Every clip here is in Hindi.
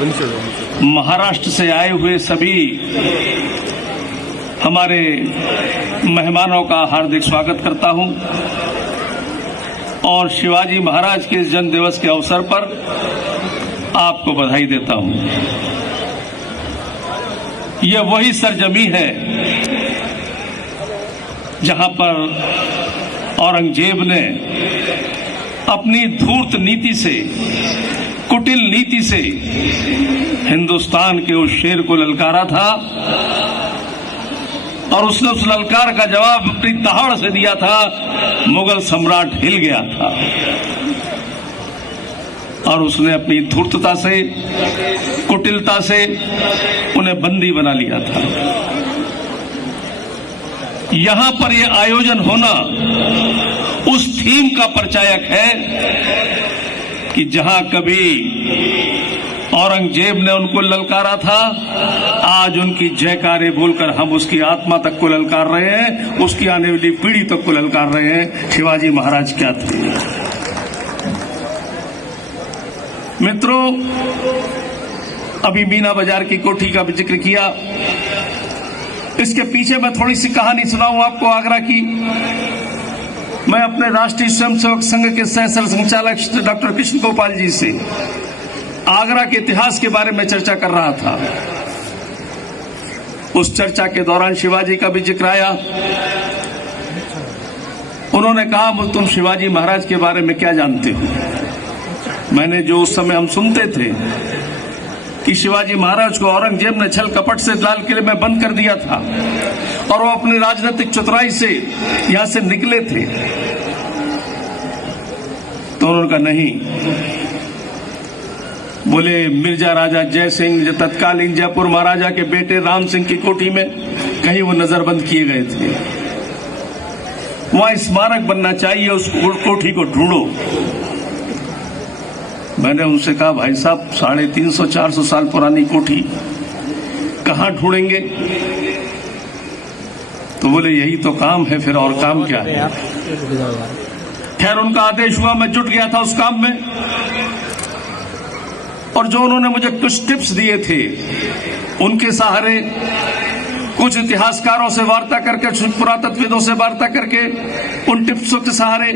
महाराष्ट्र से आए हुए सभी हमारे मेहमानों का हार्दिक स्वागत करता हूं और शिवाजी महाराज के जन्म दिवस के अवसर पर आपको बधाई देता हूं। यह वही सरजमी है जहां पर औरंगजेब ने अपनी धूर्त नीति से, कुटिल नीति से हिंदुस्तान के उस शेर को ललकारा था और उसने उस ललकार का जवाब अपनी दहाड़ से दिया था। मुगल सम्राट हिल गया था और उसने अपनी धूर्तता से, कुटिलता से उन्हें बंदी बना लिया था। यहां पर यह आयोजन होना उस थीम का परिचायक है कि जहां कभी औरंगजेब ने उनको ललकारा था, आज उनकी जयकारे बोलकर हम उसकी आत्मा तक को ललकार रहे हैं, उसकी आने वाली पीढ़ी तक को ललकार रहे हैं। शिवाजी महाराज क्या थे। मित्रों, अभी मीना बाजार की कोठी का भी जिक्र किया। इसके पीछे मैं थोड़ी सी कहानी सुनाऊं आपको आगरा की। मैं अपने राष्ट्रीय स्वयंसेवक संघ के सह संचालक डॉक्टर कृष्ण गोपाल जी से आगरा के इतिहास के बारे में चर्चा कर रहा था। उस चर्चा के दौरान शिवाजी का भी जिक्र आया। उन्होंने कहा, तुम शिवाजी महाराज के बारे में क्या जानते हो। मैंने जो उस समय हम सुनते थे कि शिवाजी महाराज को औरंगजेब ने छल कपट से लाल किले में बंद कर दिया था और वो अपनी राजनीतिक चतुराई से यहां से निकले थे, तो उन्होंने कहा नहीं। बोले मिर्जा राजा जय सिंह जो तत्कालीन जयपुर महाराजा के बेटे राम सिंह की कोठी में कहीं वो नजरबंद किए गए थे, वहां स्मारक बनना चाहिए, उस कोठी को ढूंढो। मैंने उनसे कहा, भाई साहब 350-400 साल पुरानी कोठी कहां ढूंढेंगे। तो बोले यही तो काम है, फिर और काम क्या है। खैर उनका आदेश हुआ, मैं जुट गया था उस काम में। और जो उन्होंने मुझे कुछ टिप्स दिए थे, उनके सहारे कुछ इतिहासकारों से वार्ता करके, कुछ पुरातत्वविदों से वार्ता करके, उन टिप्सों के सहारे,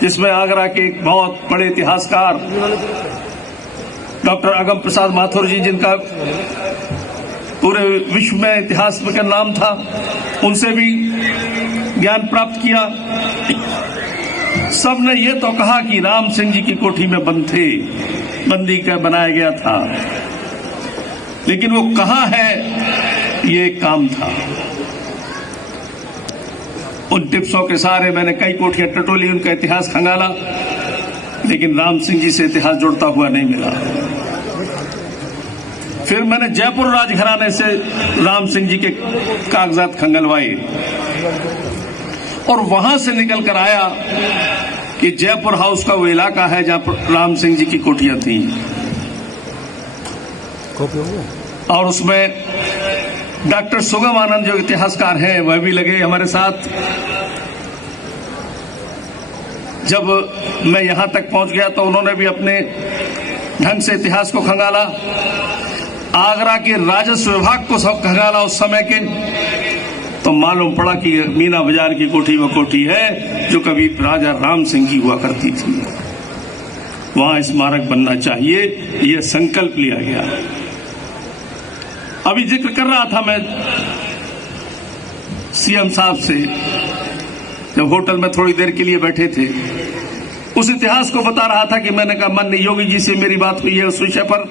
जिसमें आगरा के एक बहुत बड़े इतिहासकार डॉक्टर अगम प्रसाद माथुर जी, जिनका पूरे विश्व में इतिहास में का नाम था, उनसे भी ज्ञान प्राप्त किया। सबने ये तो कहा कि राम सिंह जी की कोठी में बंदी का बनाया गया था, लेकिन वो कहां है, ये काम था। उन टिप्सों के सहारे मैंने कई कोठियां टटोली, उनका इतिहास खंगाला, लेकिन राम सिंह जी से इतिहास जुड़ता हुआ नहीं मिला। फिर मैंने जयपुर राजघराने से राम सिंह जी के कागजात खंगलवाए और वहां से निकल कर आया कि जयपुर हाउस का वो इलाका है जहां पर राम सिंह जी की कोठियां थी। और उसमें डॉक्टर सुगम आनंद जो इतिहासकार हैं, वह भी लगे हमारे साथ। जब मैं यहां तक पहुंच गया तो उन्होंने भी अपने ढंग से इतिहास को खंगाला। आगरा के राजस्व विभाग को सब खंगाला उस समय के, तो मालूम पड़ा कि मीना बाजार की कोठी वो कोठी है जो कभी राजा राम सिंह की हुआ करती थी। वहां स्मारक बनना चाहिए, यह संकल्प लिया गया। अभी जिक्र कर रहा था मैं सीएम साहब से, जब होटल में थोड़ी देर के लिए बैठे थे, उस इतिहास को बता रहा था कि मैंने कहा, माननीय योगी जी से मेरी बात हुई है उस विषय पर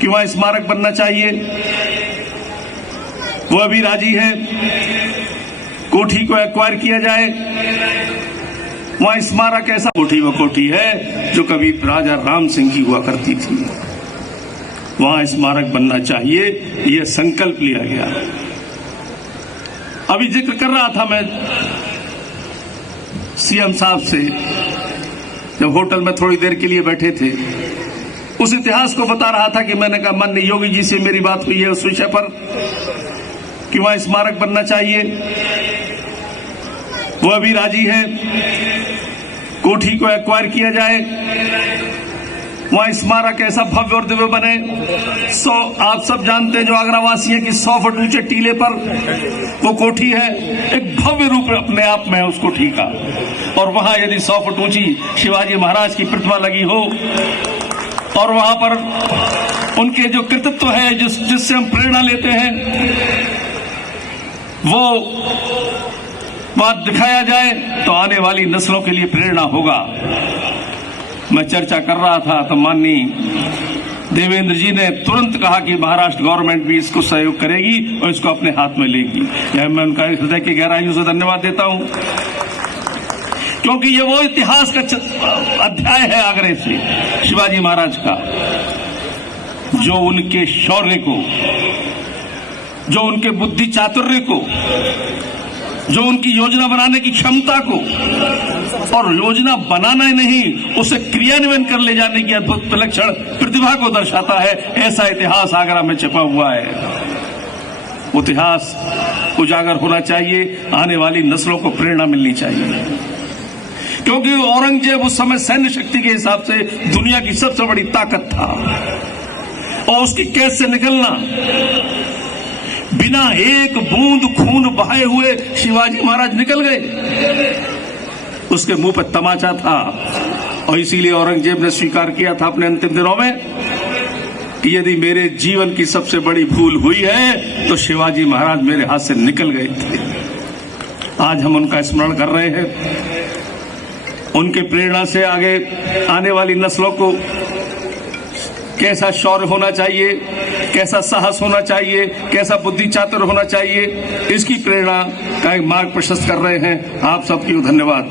कि वहां स्मारक बनना चाहिए। वो अभी राजी है, कोठी को एक्वायर किया जाए, वहां स्मारक ऐसा कोठी वो कोठी है जो कभी राजा राम सिंह की हुआ करती थी। वहां स्मारक बनना चाहिए, यह संकल्प लिया गया। अभी जिक्र कर रहा था मैं सीएम साहब से, जब होटल में थोड़ी देर के लिए बैठे थे, उस इतिहास को बता रहा था कि मैंने कहा, माननीय योगी जी से मेरी बात हुई है उस विषय पर कि वहां स्मारक बनना चाहिए। वो अभी राजी है, कोठी को एक्वायर किया जाए, वहां स्मारक ऐसा भव्य और दिव्य बने। आप सब जानते हैं जो आगरावासी हैं कि 100 फुट ऊंचे टीले पर वो कोठी है, एक भव्य रूप अपने आप में है उस कोठी का। और वहां यदि 100 फुट ऊंची शिवाजी महाराज की प्रतिमा लगी हो और वहां पर उनके जो कृतित्व है जिससे हम प्रेरणा लेते हैं वो बात दिखाया जाए तो आने वाली नस्लों के लिए प्रेरणा होगा। मैं चर्चा कर रहा था तो माननीय देवेंद्र जी ने तुरंत कहा कि महाराष्ट्र गवर्नमेंट भी इसको सहयोग करेगी और इसको अपने हाथ में लेगी। यह मैं उनका हृदय की गहराइयों से धन्यवाद देता हूं, क्योंकि ये वो इतिहास का अध्याय है आगरे से शिवाजी महाराज का, जो उनके शौर्य को, जो उनके बुद्धि चातुर्य को, जो उनकी योजना बनाने की क्षमता को, और योजना बनाना ही नहीं उसे क्रियान्वयन कर ले जाने की अद्भुत विलक्षण प्रतिभा को दर्शाता है। ऐसा इतिहास आगरा में छिपा हुआ है। इतिहास उजागर होना चाहिए, आने वाली नस्लों को प्रेरणा मिलनी चाहिए, क्योंकि औरंगजेब उस समय सैन्य शक्ति के हिसाब से दुनिया की सबसे बड़ी ताकत था और उसकी कैद से निकलना बिना एक बूंद खून बहाए हुए शिवाजी महाराज निकल गए। उसके मुंह पर तमाचा था और इसीलिए औरंगजेब ने स्वीकार किया था अपने अंतिम दिनों में कि यदि मेरे जीवन की सबसे बड़ी भूल हुई है तो शिवाजी महाराज मेरे हाथ से निकल गए थे। आज हम उनका स्मरण कर रहे हैं। उनके प्रेरणा से आगे आने वाली नस्लों को कैसा शौर्य होना चाहिए, कैसा साहस होना चाहिए, कैसा बुद्धि चातुर्य होना चाहिए, इसकी प्रेरणा का एक मार्ग प्रशस्त कर रहे हैं। आप सबकी धन्यवाद।